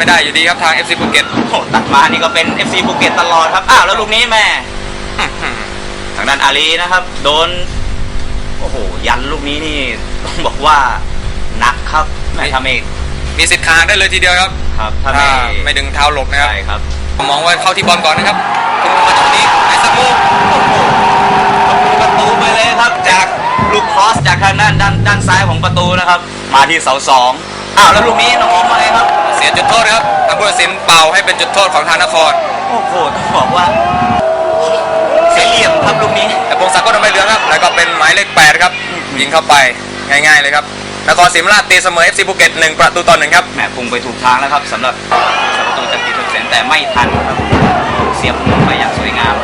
ไม่ได้อยู่ดีครับทาง FC ภูเก็ตโอ้โหตัดมานี่ก็เป็น FC ภูเก็ตตลอดครับ อ้าวแล้วลูกนี้แม่ ทางด้านอาลีนะครับ โดน โอ้โห ยันลูกนี้นี่ต้องบอกว่าหนักครับไม่ทำเองมีสิทธิ์ขาได้เลยทีเดียวครับครับถ้าถ้าไม่ไม่ดึงเท้าหลบนะครับใช่ครับผมมองว่าเข้าที่บอลก่อนนะครับคุณมาตรงนี้ไอ้สักลูกประตูไปเลยครับ จากลูกครอสจากทางด้านด้านด้านซ้ายของประตูนะครับ มาที่เสาสองอ้าวแล้วลูกนี้น้องออมมาเลยครับ เสียจุดโทษนะครับทางผู้ตัดสินเป่าให้เป็นจุดโทษของทางนคร โอ้โหต้องบอกว่าเสียเหลี่ยมครับลูกนี้ แต่พงศักดิ์ก็ทำใบเหลืองครับ แล้วก็เป็นหมายเลข8ครับยิงเข้าไปง่ายๆเลยครับนครศรีธรรมราชตีเสมอ FC ภูเก็ต1ประตูต่อหนึ่งครับแหมพุ่งไปถูกทางแล้วครับสำหรับประตูจากกีทุกเซนแต่ไม่ทันครับเสียบมุมไปอย่างสวยงาม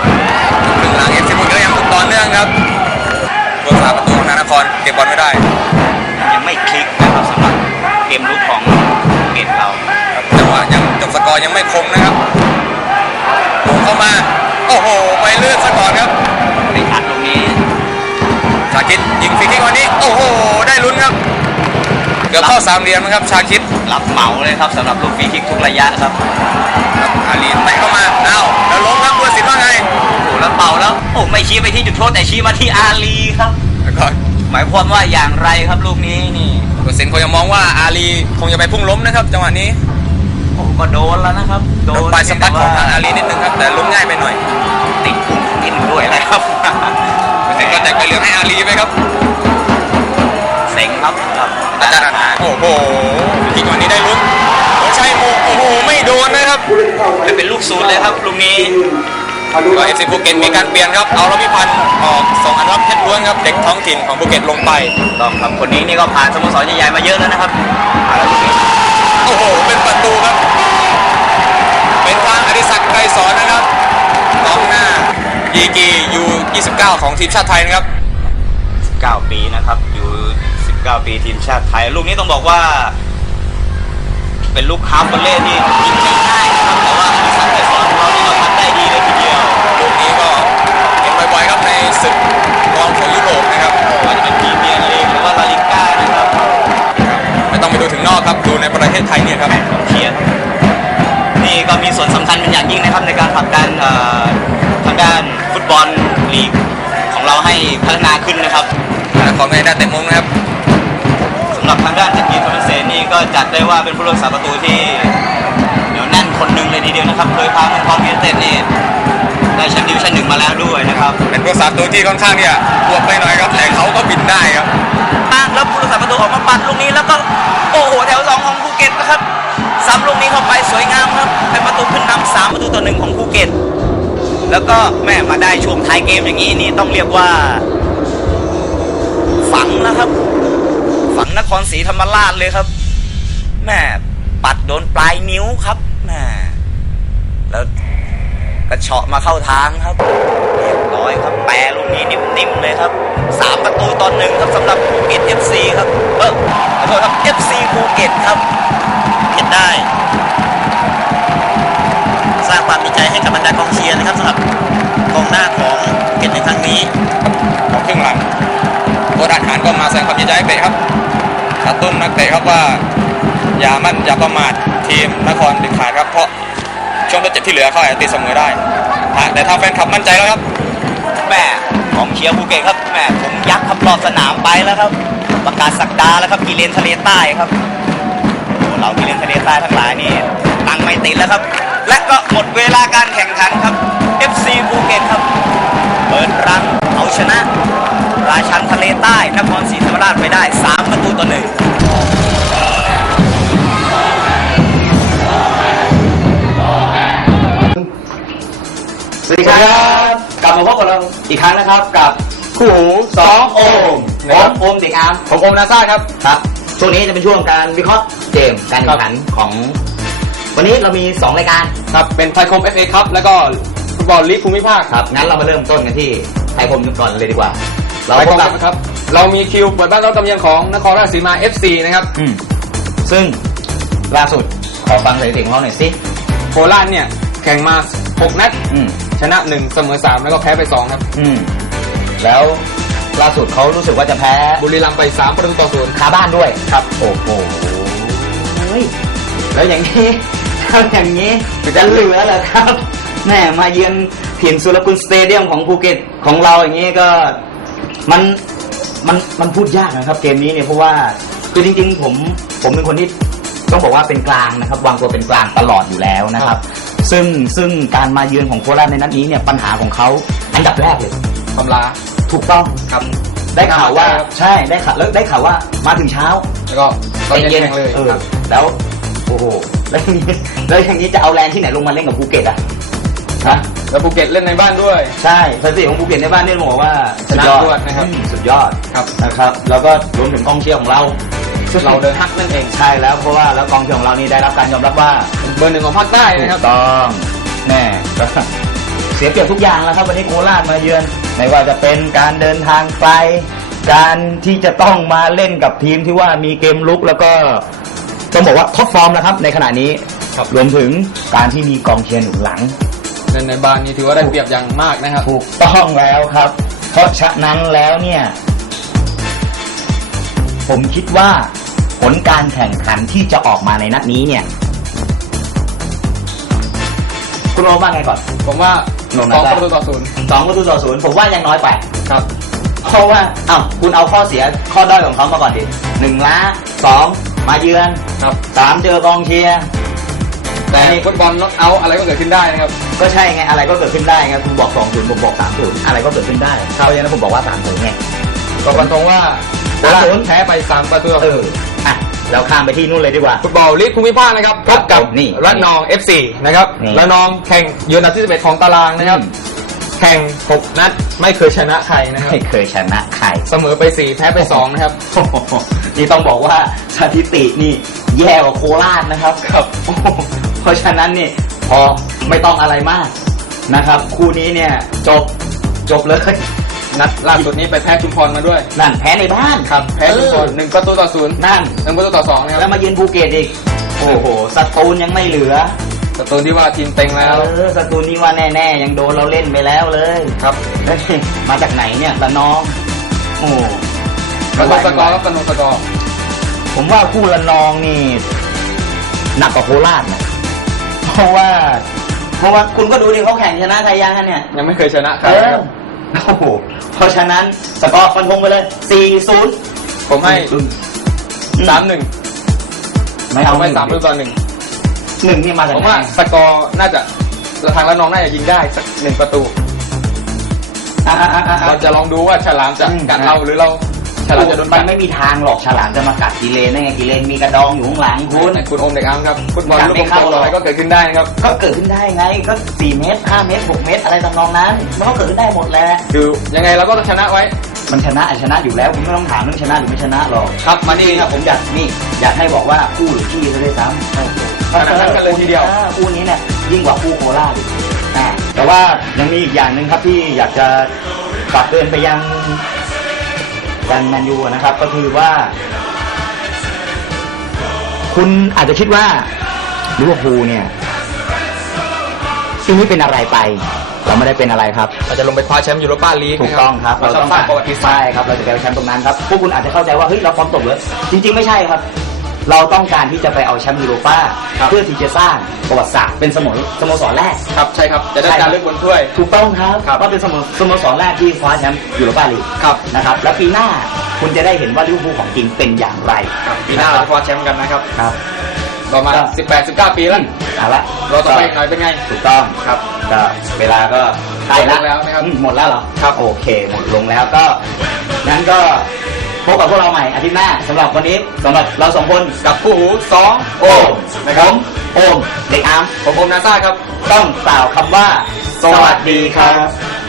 ครึ่งหลัง FC ภูเก็ตก็ยังต่อเนื่องครับรักษาประตูของทางนครเก็บบอลไม่ได้ ยังไม่คมนะครับโด่งเข้ามา โอ้โห ไปเลื่อนซะก่อนครับในอัดตรงนี้ชาคิดยิงฟรีคิกวันนี้ โอ้โห ได้ลุ้นครับ เกือบเข้าสามเหลี่ยมนะครับ ชาคิดรับเหมาเลยครับสำหรับลูกฟรีคิกทุกระยะครับครับอาลีนเตะเข้ามาอ้าวแล้วล้มครับผู้ตัดสินว่าไงโอ้โหแล้วเป่าแล้วโอ้ไม่ชี้ไปที่จุดโทษแต่ชี้มาที่อาลีครับแล้วก็หมายความว่าอย่างไรครับลูกนี้นี่ผู้ตัดสินคงจะมองว่าอาลีคงจะไปพุ่งล้มนะครับจังหวะนี้ โอ้ก็โดนแล้วนะครับ โดนปลายสะบัดของทางอาลีนิดนึงครับ แต่ล้มง่ายไปหน่อย ติดพุ่งนิดนึงด้วยนะครับผู้ตัดสินก็แจกใบเหลืองให้อาลีไปครับเซ็งครับครับอาจารย์โอ้โหทีก่อนนี้ได้ลุ้นหัวชัยโมงโอ้โหไม่โดนนะครับเลยเป็นลูกศูนย์เลยครับลูกนี้ก็เอฟซีภูเก็ตมีการเปลี่ยนครับเอารพิพันธ์ออกส่งอนุรักษ์เพชรล้วนครับเด็กท้องถิ่นของภูเก็ตลงไปต้องครับคนนี้นี่ก็ผ่านสโมสรใหญ่ๆมาเยอะแล้วนะครับเอาละลูกนี้ โอ้โห เป็นประตูครับ เป็นทางอดิศักดิ์ไกรสอนนะครับกองหน้ายีกียู29 ของทีมชาติไทยนะครับ9ปีนะครับอยู่19 ปีทีมชาติไทย ลูกนี้ต้องบอกว่า เป็นลูกฮาร์ฟบอลเล่ที่ยิงง่ายๆนะครับแต่ว่ามีสังเกตสอนของเรานี่ก็ทำได้ดีเลยทีเดียว ลูกนี้ก็เห็นบ่อยๆครับในศึกบอลของยุโรปนะครับไม่ว่าจะเป็นพรีเมียร์ลีกหรือว่าลาลิก้านะครับไม่ต้องไปดูถึงนอกครับดู ในประเทศไทยเนี่ยครับเชียร์นี่ก็มีส่วนสำคัญเป็นอย่างยิ่งนะครับในการผลักดันเอ่อทางด้านฟุตบอลลีกของเราให้พัฒนาขึ้นนะครับนครไม่ได้เตะมุมนะครับสำหรับทางด้านจักรีธรเสนนี่ก็จัดได้ว่าเป็นผู้รักษาประตูที่เหนียวแน่นคนหนึ่งเลยทีเดียวนะครับ เคยพาเมืองทองยูไนเต็ดนี่ ได้แชมป์ดิวิชั่นหนึ่งมาแล้วด้วยนะครับเป็นผู้สาตัวที่ค่อนข้างเนี่ยบวกไปหน่อยครับแต่เขาก็บินได้ครับอะแล้วผู้รักษาประตูออกมาปัดลูกนี้แล้วก็โอ้โหแถวสองของภูเก็ตนะครับซ้ำลูกนี้เข้าไปสวยงามครับเป็นประตูขึ้นนำสามประตูต่อหนึ่งของภูเก็ต แล้วก็แม่มาได้ช่วงท้ายเกมอย่างนี้นี่ต้องเรียกว่า ฝังนะครับ ฝังนครศรีธรรมราชเลยครับแม่ปัดโดนปลายนิ้วครับแม่แล้ว กระเฉาะมาเข้าทางครับ เรียบร้อยครับแปรลูกนี้นิ่มๆเลยครับสามประตูต่อหนึ่งครับสำหรับภูเก็ต FC ครับเออขอโทษครับ FC ภูเก็ตครับเก็ตได้ สร้างความดีใจให้กับบรรดากองเชียร์นะครับสำหรับกองหน้าของเก็ตในครั้งนี้ของครึ่งหลังโค้ชอาหารก็มาแสดงความยินดีให้เตะครับกระตุ้นนักเตะครับว่าอย่ามั่นอย่าประมาททีมนครเด็ดขาดครับเพราะ ช่วงทดเจ็บที่เหลือเขาอาจจะตีเสมอได้ฮะแต่ถ้าแฟนคลับมั่นใจแล้วครับแม่ของเชียร์ภูเก็ตครับแม่ผมยักษ์ครับรอบสนามไปแล้วครับ ประกาศสักดาแล้วครับกีเลนทะเลใต้ครับโอ้เรากีเลนทะเลใต้ทั้งหลายนี่ตังไม่ติดแล้วครับ และก็หมดเวลาการแข่งขันครับ FC ภูเก็ตครับ เปิดรังเอาชนะ ราชันทะเลใต้นครศรีธรรมราชไปได้ 3 ประตูต่อหนึ่ง วัสดีครับ กลับมาพบกับเราอีกครั้งนะครับกับคู่หูสองโอมนะโอครัมบโอมเด็กอาร์มผมโอมนาซ่าครับครับช่วงนี้จะเป็นช่วงการวิเคราะห์เกมการแข่งขันของ วันนี้เรามี 2 รายการครับเป็นไทยคม FA ครับแล้วก็ฟุตบอลลีกภูมิภาคครับงั้นเรามาเริ่มต้นกันที่ไทยคมกันก่อนเลยดีกว่า เราไทยพคบมกับครับ เรามีคิวเปิดบ้านรับกำเยือนของนครราชสีมา FC นะครับอืมซึ่งล่าสุดขอฟังสถิติของเขาหน่อยสิโคราชเนี่ยแข่งมา 6 นัดอืม ชนะ1เสมอ3แล้วก็แพ้ไป2ครับ อืมแล้วล่าสุดเขารู้สึกว่าจะแพ้บุรีรัมย์ไป3ประตูต่อศูนย์คาบ้านด้วย ครับ โอ้โหเฮ้ยแล้วอย่างนี้แล้วอย่างนี้จะเหลือเหรอครับแหม่มาเยือนถิ่นสุรกุลสเตเดียมของภูเก็ตของเราอย่างนี้ก็มันมันมันพูดยากนะครับเกมนี้เนี่ยเพราะว่าคือจริง ๆ ผมผมเป็นคนที่ต้องบอกว่าเป็นกลางนะครับ วางตัวเป็นกลางตลอดอยู่แล้วนะครับ ซึ่งซึ่งการมาเยือนของโคราชในนัดนี้เนี่ยปัญหาของเขาอันดับแรกเลยตำราถูกต้องครับ ได้ข่าวว่าครับใช่ได้ข่าวแล้วได้ข่าวว่ามาถึงเช้า แล้วก็ตอนเย็นแข่งเลยเออครับแล้วโอ้โหแล้วอย่างนี้แล้วอย่างนี้จะเอาแรงที่ไหนลงมาเล่นกับภูเก็ตอะฮะแล้วภูเก็ตเล่นในบ้านด้วย ใช่สถิติของภูเก็ตในบ้านเนี่ยบอกว่าชนะรวดนะครับอืมสุดยอดครับนะครับ แล้วก็รวมถึงกองเชียร์ของเรา เราเดินฮักนั่นเองใช่แล้วเพราะว่าแล้วกองเชียร์ของเรานี่ได้รับการยอมรับว่าเบอร์หนึ่งของภาคใต้นะครับถูกต้องแน่ก็เสียเปรียบทุกอย่างแล้วครับวันนี้โคราชมาเยือนไม่ว่าจะเป็นการเดินทางไกลการที่จะต้องมาเล่นกับทีมที่ว่ามีเกมลุกแล้วก็ต้องบอกว่าท็อปฟอร์มนะครับในขณะนี้ครับ รวมถึงการที่มีกองเชียร์หนุนหลัง เล่นในบ้านนี่ถือว่าได้เปรียบอย่างมากนะครับ ถูกต้องแล้วครับ เพราะฉะนั้นแล้วเนี่ย ผมคิดว่าผลการแข่งขันที่จะออกมาในนัดนี้เนี่ย คุณโรมว่าไงก่อน ผมว่าลงสนัอดงแรกประตูต่อศูนย์สองประตูต่อศูนย์ผมว่ายังน้อยไป ครับ เพราะว่าอ้าวคุณเอาข้อเสียข้อด้อยของเขามาก่อนดิหนึ่งล้าสองมาเยือนครับสามเจอกองเชียร์แต่ฟุตบอลน็อกเอาท์อะไรก็เกิดขึ้นได้นะครับ ก็ใช่ไงอะไรก็เกิดขึ้นได้ไงคุณบอกสองศูนย์ผมบอกสามศูนย์อะไรก็เกิดขึ้นได้เพราะฉะนั้นผมบอกว่าสามศูนย์ไงก็ฟันธงว่า โคราชแพ้ไปสามประตูต่อเอศูอนย์อะเราข้ามไปที่นู่นเลยดีกว่า ฟุตบอลลีกภูมิภาคนะครับพบกับนี่ระนอง FC นะครับนี่ ระนองแข่งอยู่อันดับที่11ของตารางนะครับอืมแข่ง 6 นัดไม่เคยชนะใครนะครับ ไม่เคยชนะใคร เสมอไป 4 แพ้ไป 2 นะครับ โอ้โหนี่ต้องบอกว่าสถิตินี่แย่กว่าโคราชนะครับครับโอ้โหเพราะฉะนั้นนี่พอไม่ต้องอะไรมากนะครับ คู่นี้เนี่ยจบจบเลย นัดล่าสุดนี้ไปแพ้ชุมพรมาด้วย นั่นแพ้ในบ้านครับ แพ้ชุมพรเออหนึ่งประตูต่อศูนย์นั่นหนึ่งประตูต่อสองนะคแล้รับวมาเยือนภูเก็ตอีก โอ้โหสตูลยังไม่เหลือประตูที่ว่าทีมเต็งแล้วเออสตูลนี่ว่าแน่ๆ ยังโดนเราเล่นไปแล้วเลยครับแล้วนี่มาจากไหนเนี่ยละน้อง โอ้กระโดดสกอร์ครับกระโดดสกอร์ผมว่าคู่ละนองนี่ หนักกว่าโคราชนะเพราะว่า เพราะว่าคุณก็ดูดิเขาแข่งชนะใครยังกันเนี่ย ยังไม่เคยชนะใครเอนะอครับ โอ้โห เพราะฉะนั้นสกอร์ฟันธงไปเลย 4-0 ผมให้ สามหนึ่งไม่เอาผมให้สามประตูต่อหนึ่งหนึ่งนี่มาจากผมไหนว่าสกอร์น่าจะทางละนองน่าจะยิงได้สักหนึ่งประตู อะอะอะอะ เราจะลองดูว่าฉลามจะอืม กัดเราหรือเรา ฉลามจะโดนมักัดนไม่มีทางหรอกฉลามจะมากัดกิเลนได้ไงกิเลนมีกระดองอยู่ข้างหลังคุณคุณโอมเด็กอ้ํครับฟุตบอลกัดลูกไม่กลเข้ามหรอกอะไรก็เกิดขึ้นได้นะครับ ก็เกิดขึ้นได้ไงก็4เมตร5เมตร6เมตรอะไรทำนองนั้นมันก็เกิดขึ้นได้หมดแหละคือยังไงเราก็ต้องชนะไว้ มันชนะอะชนะอยู่แล้วคุณไม่ต้องถามเรื่องชนะหรือไม่ชนะหรอกครับมาจนี่ริงๆอะผมอยากนี่อยากให้บอกว่าคู่หรือขี้ซะด้วยซ้ำ ขนาดนั้นกันเลยทีเดียวออคู่นี้เนี่ยยิ่งกว่าคู่โคราชอีกอ่าแต่ว่ายังมีอีกอย่างหนึ่งครับที่อยากจะฝากเตือนไปยัง ยังแมนยูนะครับ ก็คือว่า คุณอาจจะคิดว่าลิเวอร์พูลเนี่ยปีนี้เป็นอะไรไป เราไม่ได้เป็นอะไรครับ เราจะลงไปคว้าแชมป์ยูโรปาลีกถูกต้องครับเราเราต้ต้อองงสร้างประวัติศาใช่สตร์ครับเราจะไปแชมป์ตรงนั้นครับพวกคุณอาจจะเข้าใจว่าเฮ้ยเราความตกเลยจริง ๆ ไม่ใช่ครับ เราต้องการที่จะไปเอาแชมป์ยูโรป้าครับ เพื่อที่จะสร้างประวัติศาสตร์เป็นสโมสรสโมสรแรก ครับใช่ครับจะได้ใช่ครับการเลือกบนถ้วย ถูกต้องครับครับ ว่าเป็นสโมสโมสรแรกที่คว้าแชมป์ยูโรป้าลีกครับนะครับ แล้วปีหน้าคุณจะได้เห็นว่าลิเวอร์พูลของจริงเป็นอย่างไรครับปีหน้าเราจะคว้าแชมป์กันนะครับ ครับ ประมาณ ครับ 18 19 ปีแล้วเอาละเราต่อไปอีกหน่อยเป็นไง ถูกต้องครับ ก็เวลาก็ใกล้หมดลงแล้วนะครับอืมหมดแล้วเหรอครับ โอเค หมดลงแล้วก็งั้นก็ พบกับพวกเราใหม่อาทิตย์หน้าสำหรับวันนี้สำหรับเราสองคนกับคู่หูสองโอโอมมนะนะคครัรับบโอมเด็กอาร์มผมโอมนาซ่าครับ ต้องกล่าวคำว่า สวัสดีครับสวัสดีครับ